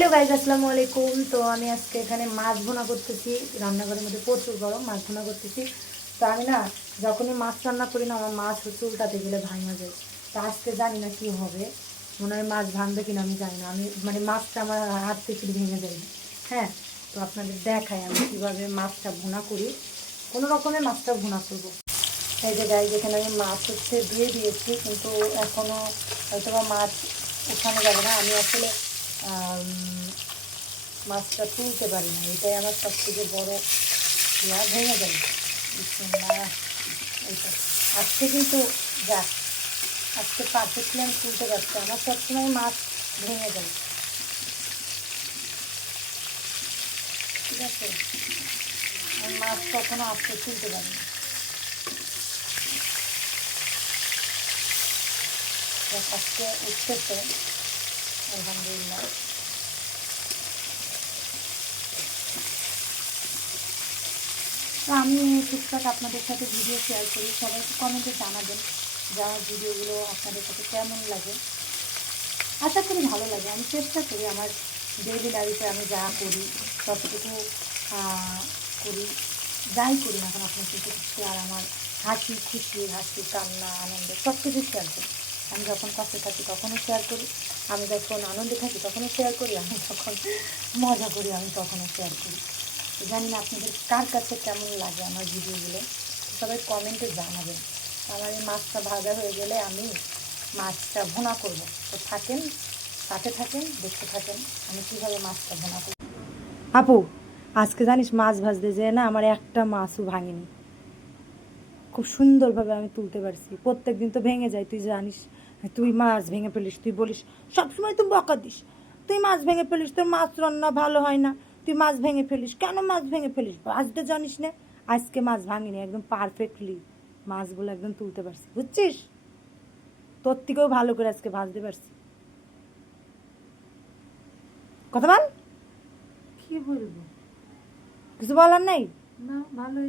Hello guys আসসালামু আলাইকুম। তো আমি আজকে এখানে মাছ ভুনা করতেছি। রান্নাঘরের মধ্যে প্রচুর গরম, মাছ ভুনা করতেছি। তো আমি না, যখনই মাছ রান্না করি না, আমার মাছ হচ্ছে উল্টাতে গেলে ভাঙা যায়। তো আজকে জানি না কি হবে। মনে হয় মাছ ভাঙবে কিনা আমি জানি না। আমি মানে মাছটা আমার হাত থেকে ভেঙে যায়। হ্যাঁ তো আপনাদের দেখাই আমি কীভাবে মাছটা ভুনা করি। কোনো রকমের মাছটা ভুনা করব। এই যে গাই যেখানে আমি মাছ হচ্ছে দিয়ে দিয়েছি, কিন্তু এখনও হয়তো বা মাছ উঠানো যাবে না। আমি আসলে মাছটা তুলতে পারি না। এটাই আমার সব থেকে বড় ইয়া ভেঙে যায় আজকে কিন্তু যাক। আজকে পারফেক্টলি আমি তুলতে পারছি। আমার সবসময় মাছ ভেঙে যায়। ঠিক আছে? আমি মাছ কখনো আজকে তুলতে পারি না। আজকে উঠতেছে। আলহামদুলিল্লাহ। তো আমি টুকটাক আপনাদের সাথে ভিডিও শেয়ার করি, সবাইকে কমেন্টে জানাবেন যা ভিডিওগুলো আপনাদের কাছে কেমন লাগে। আশা করি ভালো লাগে। আমি চেষ্টা করি আমার ডেইলি লাইফে আমি যা করি ততটুকু করি, যাই করি না এখন আপনার সাথে শেয়ার আমার হাসি, খুশি, হাসি, কান্না, আনন্দ সব কিছু শেয়ার করি। আমি যখন কষ্টে থাকি তখনও শেয়ার করি, আমি যখন আনন্দে থাকি তখনও শেয়ার করি, আমি যখন মজা করি, আমি তখনও শেয়ার করি। জানি না আপনাদের কার কাছে কেমন লাগে আমার ভিডিওগুলো, সবাই কমেন্টে জানাবেন। আমার এই মাছটা ভাজা হয়ে গেলে আমি মাছটা ভুনা করব। তো থাকেন, সাথে থাকেন, দেখতে থাকেন, আমি কীভাবে মাছটা ভুনা করব আপু, আজকে জানিস মাছ ভাজতে যেয়ে না আমার একটা মাছও ভাঙেনি। খুব সুন্দরভাবে আমি তুলতে পারছি। প্রত্যেক দিন তো ভেঙে যায় তুই জানিস। তুই মাছ ভেঙে ফেলিস তুই বলিস সবসময় তুই বকা দিস। তুই মাছ ভেঙে ফেলিস তোর মাছ রান্না ভালো হয় না। তুই মাছ ভেঙে ফেলিস কেন মাছ ভেঙে ফেলিস? ভাজতে জানিস না? আজকে মাছ ভাঙিনি একদম পারফেক্টলি মাছগুলো একদম তুলতে পারছি। বুঝছিস? তোর থেকেও ভালো করে আজকে ভাজতে পারছি। কথা বল। কি বলব? কিছু বলার নেই।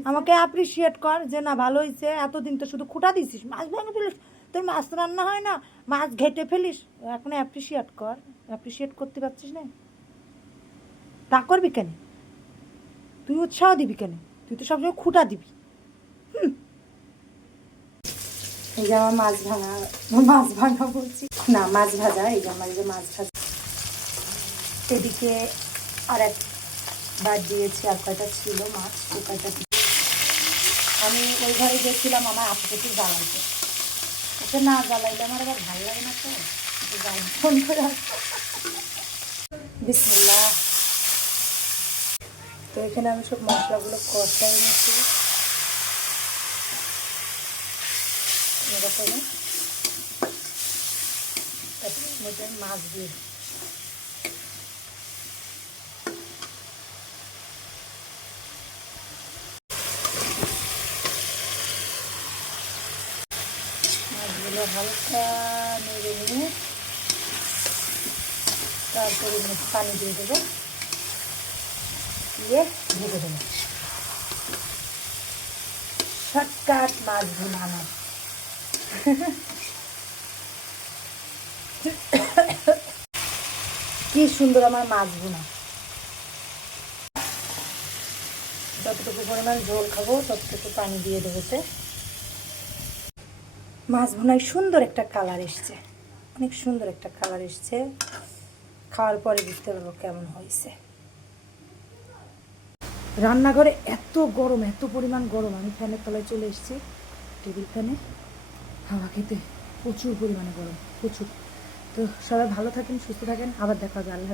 আমাকে অ্যাপ্রিসিয়েট কর যে না, ভালো হয়েছে। এতদিন তো শুধু খুঁটা দিছিস, মাছ ভেঙে ফেলিস। তোর মাছ তো রান্না হয় না, মাছ ঘেটে ফেলিস। এখন অ্যাপ্রিসিয়েট কর অ্যাপ্রিসিয়েট করতে পারছিস না? তা করবি কেন? তুই উৎসাহ দিবি কেন? তুই তো সবসময় খুঁটা দিবি। এই যে আমার মাছ ভাঙা মাছ ভাঙা বলছি। না, মাছ ভাজা, এই যে আমার যে মাছ ভাজা। এদিকে আর এক বার দিয়েছি, আর কয়টা ছিল মাছ ও কয়টা আমি ওই ঘরে গেছিলাম আমার আপুকে জ্বালাইতে। ওকে না, জ্বালাইলে আমার আবার ভালো লাগে না তো। ফোন করে বিসমিল্লাহ। তো এখানে আমি সব মশলাগুলো কষাই নিচ্ছি মাছ দিয়ে মাছগুলো হালকা নেড়ে নিয়ে তারপরে পানি দিয়ে দেবো। দিয়ে ভেজে দেবো। শর্টকাট মাছ কি সুন্দর আমার মাছ ভুনা যতটুকু পরিমাণ ঝোল খাব, ততটুকু পানি দিয়ে দেবোতে মাছ ভুনায় সুন্দর একটা কালার এসছে। অনেক সুন্দর একটা কালার এসছে। খাওয়ার পরে বুঝতে পারব কেমন হয়েছে। রান্নাঘরে এত গরম, এত পরিমাণ গরম। আমি ফ্যানের তলায় চলে এসেছি, টেবিল ফ্যানে। হাওয়া খেতে প্রচুর পরিমাণে গরম, প্রচুর। তো সবাই ভালো থাকেন, সুস্থ থাকেন। আবার দেখা হবে, আল্লাহ